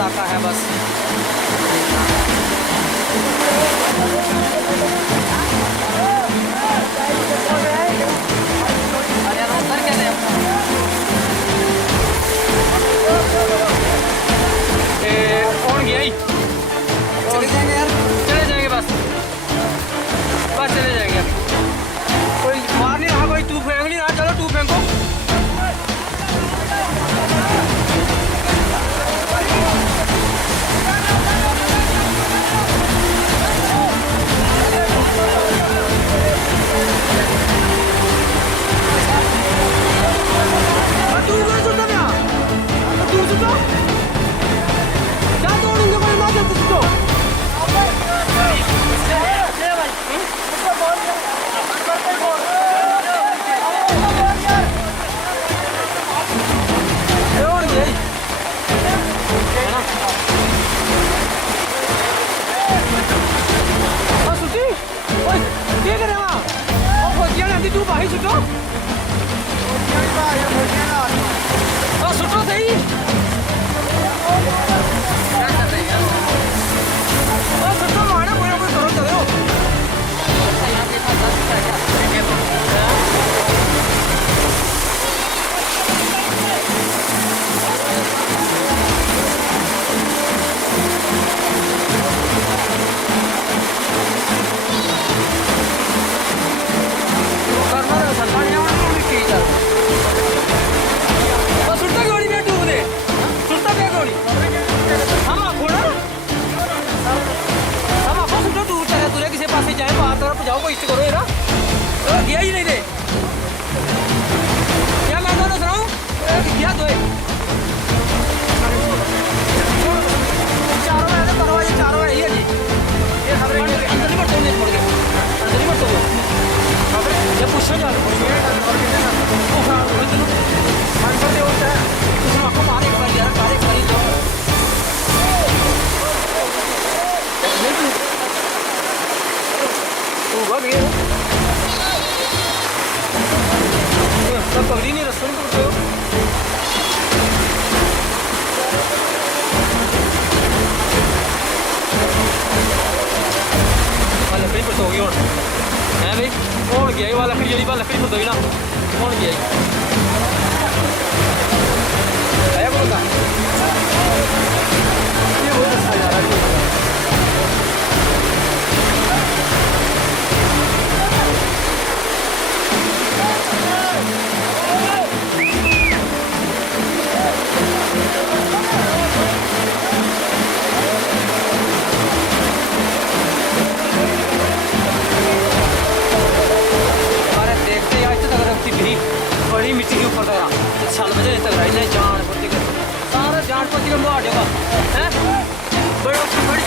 इलाका है बस। अरे यार उतर कैसे कौन गया ही? चले जाएंगे यार, चले जाएंगे बस चले जाएंगे। अभी कोई मार नहीं रहा, कोई टू फेंक नहीं रहा। चलो टू फेंको। तू भाई सुटो सुटो सही। सुटो मारे कोई ना कोई करो चलो। करो ये ना गया ही नहीं थे क्या मैं दोनों सुनाऊं गया तो चारों है ना ये चारों है ये जी ये खबरें अंदर नहीं बढ़ते नहीं छोड़ के अंदर नहीं बढ़ते खबरें ये पूछो जा ओ हां बोल दो मान कर दे होता है उसमें आपको मारे एक बार यार मारे करी दो तू भाग गया सब पगड़ी नहीं रस्तों को उठो वाला लकड़ी पर तो होगी और है भाई कौन गया वाला लकड़ी जड़ी वाला लकड़ी पर दोगी ना कौन गया आया बोलता ये बहुत अच्छा जा रहा है। बड़ी मिट्टी के ऊपर तक साल बजे तक रही जान पड़ती सारा जान पड़ती का मुआ देगा है बड़ा बड़ी